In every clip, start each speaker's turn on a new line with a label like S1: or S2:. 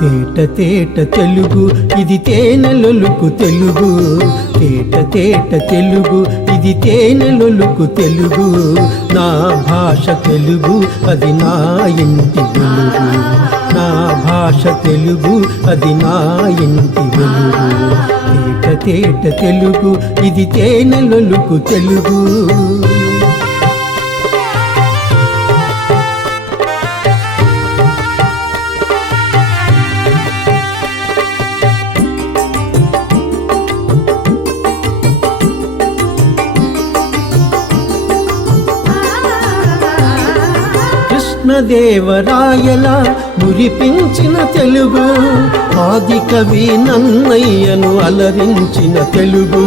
S1: తేట తేట తెలుగు ఇది తేనెలొలుకు తెలుగు. తేట తేట తెలుగు ఇది తేనెలొలుకు తెలుగు. నా భాష తెలుగు అది నా ఇంటి వెలుగు. నా భాష తెలుగు అది నా ఇంటి వెలుగు. తేట తేట తెలుగు ఇది తేనెలొలుకు తెలుగు. కృష్ణదేవరాయల మురిపించిన తెలుగు ఆది కవి నన్నయ్యను అలరించిన తెలుగు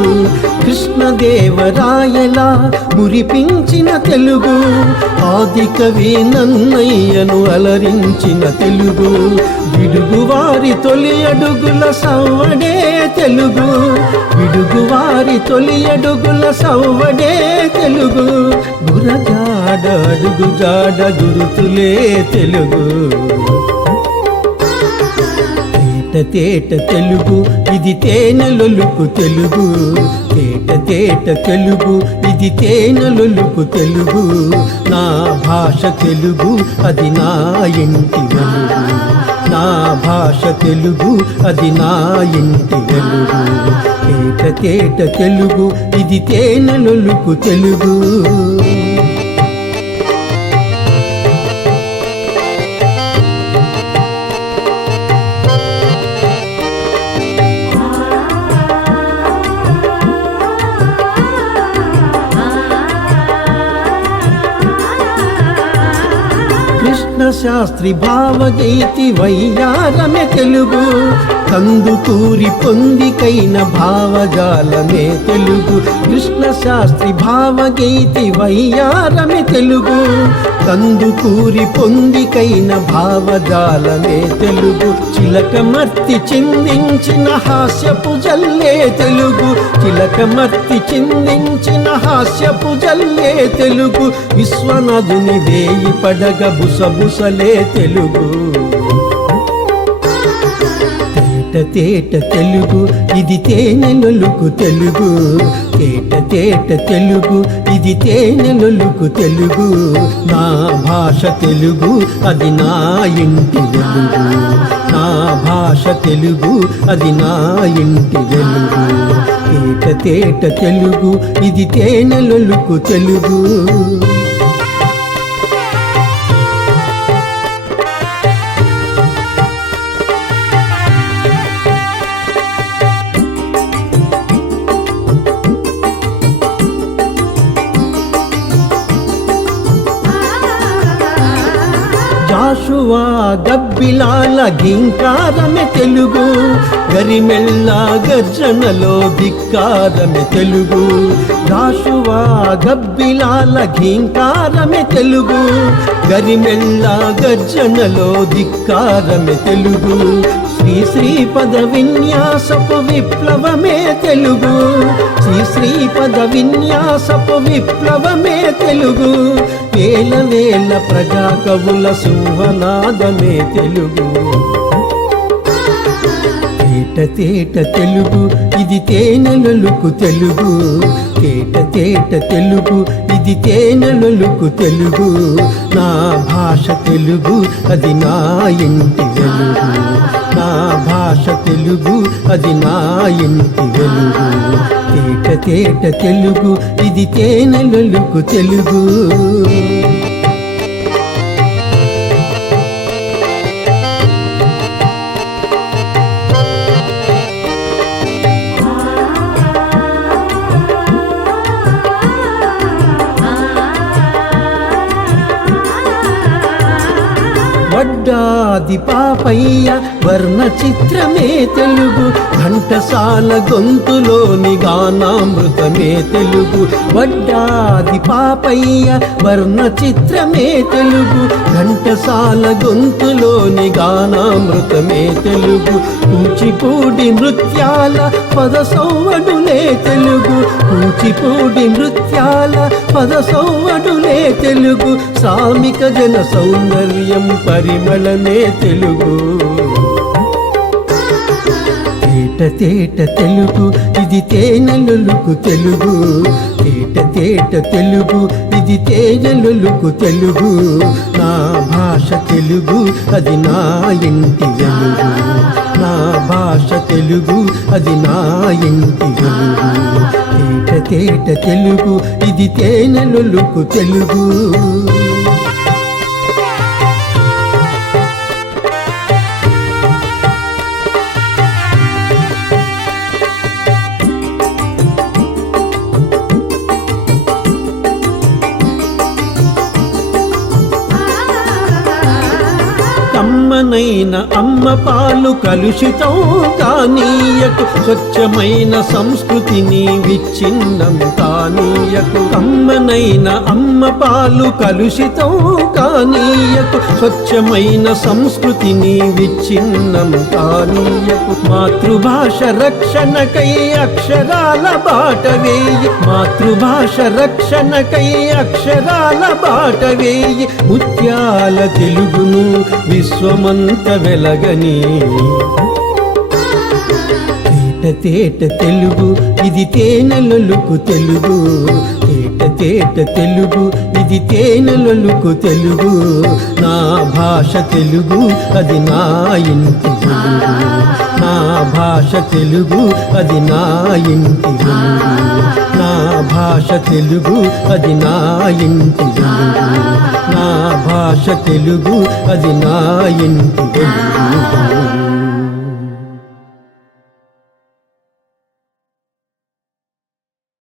S1: కృష్ణదేవరాయల మురిపించిన తెలుగు ఆది కవి నన్నయ్యను అలరించిన తెలుగు విడుగువారి తొలి అడుగుల సవ్వడే తెలుగు. విడుగువారి తొలి అడుగుల సవ్వడే తెలుగు. గురజాడ అడుగు జాడ గురుతులే తెలుగు. తేట తేట తెలుగు ఇది తేనెలొలుకు తెలుగు. తేట తేట తెలుగు ఇది తేనెలొలుకు తెలుగు. నా భాష తెలుగు అది నా ఇంటి వెలుగు. నా భాష తెలుగు అది నా ఇంటి వెలుగు. తేట తేట తెలుగు ఇది తేనెలొలుకు తెలుగు. శాస్త్రి భావగీతి వయ్యారమే తెలుగు. కందుకూరి పొందికైన భావజాలమే తెలుగు. కృష్ణ శాస్త్రి భావగీతి వయ్యారమే తెలుగు. కందుకూరి పొందికైన భావజాలమే తెలుగు. చిలకమర్తి చిందించిన హాస్యపు జల్లే తెలుగు. చిలకమర్తి చిందించిన హాస్యపు జల్లే తెలుగు. విశ్వనాథుని వేయి పడగ బుసబుసలే తెలుగు. తేట తేట తెలుగు ఇది తేనె నొలుకు తెలుగు. తేట తేట తెలుగు ఇది తేనె నొలుకు తెలుగు. నా భాష తెలుగు అది నా ఇంటి వెలుగు. నా భాష తెలుగు అది నా ఇంటి వెలుగు. తేట తేట తెలుగు ఇది తేనె నొలుకు తెలుగు. గబ్బిలాల గింకారమే తెలుగు. గరిమెల్ల గర్జనలో ధిక్కారమే తెలుగు. దాసువా గబ్బిలాల ఘీంకారమే తెలుగు. గరిమెల్లా గర్జనలో ధిక్కారమే తెలుగు. శ్రీ శ్రీపద విన్యాసపు విప్లవమే తెలుగు. శ్రీ శ్రీపద విన్యాసపు విప్లవమే తెలుగు. వేల వేల ప్రజా కవుల సింహనాదమే తెలుగు. తేట తేట తెలుగు ఇది తేనెలొలుకు తెలుగు. తేట తేట తెలుగు ఇది తేనెలొలుకు తెలుగు. నా భాష తెలుగు అది నా ఇంటి వెలుగు. నా భాష తెలుగు అది నా ఇంటి వెలుగు. తేట తేట తెలుగు ఇది తేనెలొలుకు తెలుగు. వడ్డాది పాపయ్య వర్ణ చిత్రమే తెలుగు. ఘంటసాల గొంతులోని గానామృతమే తెలుగు. వడ్డాది పాపయ్య వర్ణ చిత్రమే తెలుగు. ఘంటసాల గొంతులోని గానామృతమే తెలుగు. కూచిపూడి నృత్యాల పద సౌవడులే తెలుగు కూచిపూడి నృత్యాల పద సౌవడులే తెలుగు సామిక జన సౌందర్యం పరిమళమే తెలుగు. తేట తేట తెలుగు ఇది తేనెలొలుకు తెలుగు. తేట తేట తెలుగు ఇది తేనెలొలుకు తెలుగు. నా భాష తెలుగు అది నా ఇంటి వెలుగు. నా భాష తెలుగు అది నా ఇంటి వెలుగు తేట తేట తెలుగు ఇది తేనెలొలుకు తెలుగు. కమ్మనైన అమ్మ పాలు కలుషితం కానీయకు స్వచ్ఛమైన సంస్కృతిని విచ్ఛిన్నం కానీయకు అమ్మనైన అమ్మ పాలు కలుషితం కానీయకు స్వచ్ఛమైన సంస్కృతిని విచ్ఛిన్నం కానీయకు మాతృభాష రక్షణకై అక్షరాల బాట వేయి మాతృభాష రక్షణకై అక్షరాల బాట వేయి. ముత్యాల తెలుగును విశ్వమ అంత వెలగని. తేట తేట తెలుగు ఇది తేనెలొలుకు తెలుగు. తేట తేట తెలుగు ఇది తేనెలొలుకు తెలుగు. నా భాష తెలుగు అది నా ఇంటి వెలుగు నా భాష తెలుగు అది నా ఇంటి నా భాష తెలుగు అది నా ఇంటి నా భాష తెలుగు అది నా ఇంటి